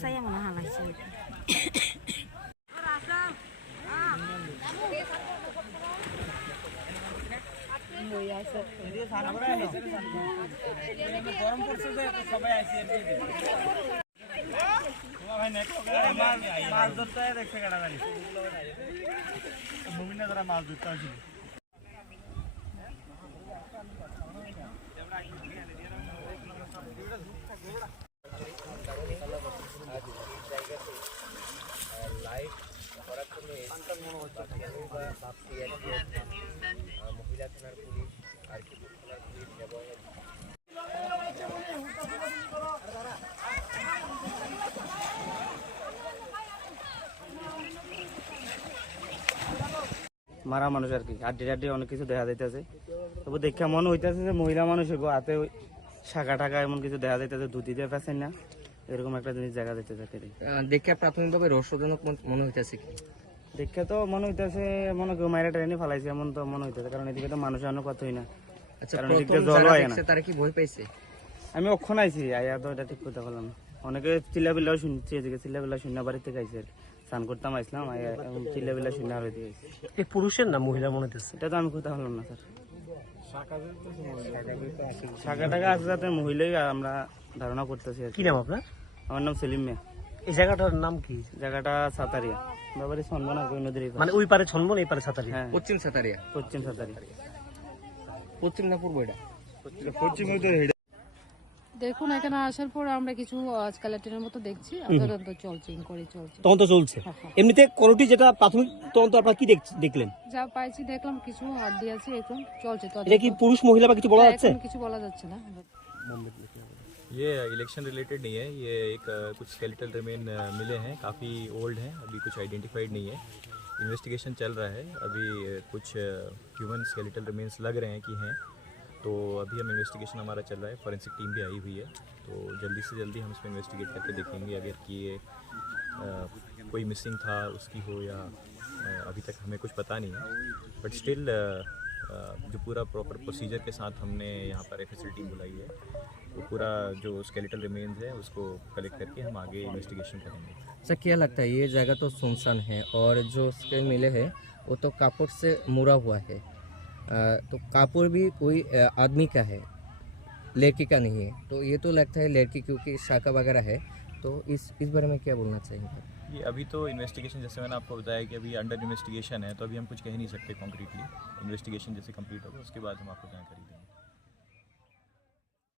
saya mana halai sih. মারা মানুষ আর কি আড্ডি আড্ডি অনেক কিছু দেখা যাইতেছে, তবু দেখা মনে হইতেছে যে মহিলা মানুষের হাতে শাখা টাকা এমন কিছু দেখা যাইতেছে, ধুতি দিয়ে ফেসেন না এরকম একটা জিনিস দেখা যাইতেছে। দেখে প্রাথমিকভাবে রহস্যজনক মনে হইতেছে কি? দেখে তো মনে হইতেছে মনে কেউ মায়েরা ট্রেনে ফালাইছে এমন তো মনে হইতেছে, কারণ এদিকে তো মানুষ আনো কতই না। আচ্ছা, জল হয় না, তারা কি ভয় পাইছে? আমি অক্ষণ আইছি আয়া তো এটা ঠিক করতে পারলাম না। অনেকে চিল্লাবিল্লাও শুনছি, এদিকে চিল্লাবিল্লা শূন্য বাড়িতে গাইছে আর স্নান করতাম আসলাম চিল্লাবিল্লা শূন্য হারে দিয়ে গেছি। এই পুরুষের না মহিলা মনে হচ্ছে? এটা তো আমি করতে পারলাম না স্যার। শাখা টাকা আছে যাতে মহিলাই আমরা ধারণা করতেছি। কি নাম আপনার? আমার নাম সেলিম মিয়া। এই জায়গাটার নাম কি? জায়গাটা সাতারিয়া, বাবারি ছনবনা নদীর মানে ওই পারে ছনবন এই পারে সাতারিয়া। হ্যাঁ, পশ্চিম সাতারিয়া। পশ্চিম সাতারিয়া। পশ্চিম না পূর্ব? এটা পশ্চিম। দেখুন, এখানে আসার পর আমরা কিছু স্কেলেটনের মতো দেখছি, তদন্ত চলছে, ইনকোয়ারি চলছে। তদন্ত চলছে। এমনিতে করোটি যেটা প্রাথমিক তদন্ত আপনারা কি দেখলেন? যা পাইছি দেখলাম কিছু হাড্ডি আছে, এখন চলছে তদন্ত। এটা কি পুরুষ মহিলা বা কিছু বলা যাচ্ছে? কিছু বলা যাচ্ছে না। ये इलेक्शन रिलेटेड नहीं है, ये एक कुछ स्केलेटल रिमेन मिले हैं, काफ़ी ओल्ड हैं, अभी कुछ आइडेंटिफाइड नहीं है। इन्वेस्टिगेशन चल रहा है, अभी कुछ ह्यूमन स्केलेटल रिमेन्स लग रहे हैं कि हैं, तो अभी हम इन्वेस्टिगेशन हमारा चल रहा है, फॉरेंसिक टीम भी आई हुई है, तो जल्दी से जल्दी हम इसमें इन्वेस्टिगेट करके देखेंगे अगर कि ये कोई मिसिंग था उसकी हो या अभी तक हमें कुछ पता नहीं है, बट स्टिल जो पूरा प्रॉपर प्रोसीजर के साथ हमने यहाँ पर एफएसएल टीम बुलाई है, वो पूरा जो स्केलेटल रिमेन्स है उसको कलेक्ट करके हम आगे इन्वेस्टिगेशन करेंगे। सर, क्या लगता है ये जगह तो सुनसान है और जो स्केल मिले हैं वो तो कापड़ से मुड़ा हुआ है, तो कापड़ भी कोई आदमी का है, लड़की का नहीं है, तो ये तो लगता है लड़की क्योंकि शाखा वगैरह है, तो इस बारे में क्या बोलना चाहिए? ये अभी तो इन्वेस्टिगेशन, जैसे मैंने आपको बताया कि अभी अंडर इन्वेस्टिगेशन है, तो अभी हम कुछ कह नहीं सकते कॉन्क्रीटली। इन्वेस्टिगेशन जैसे कंप्लीट होगा उसके बाद हम आपको जानकारी देंगे।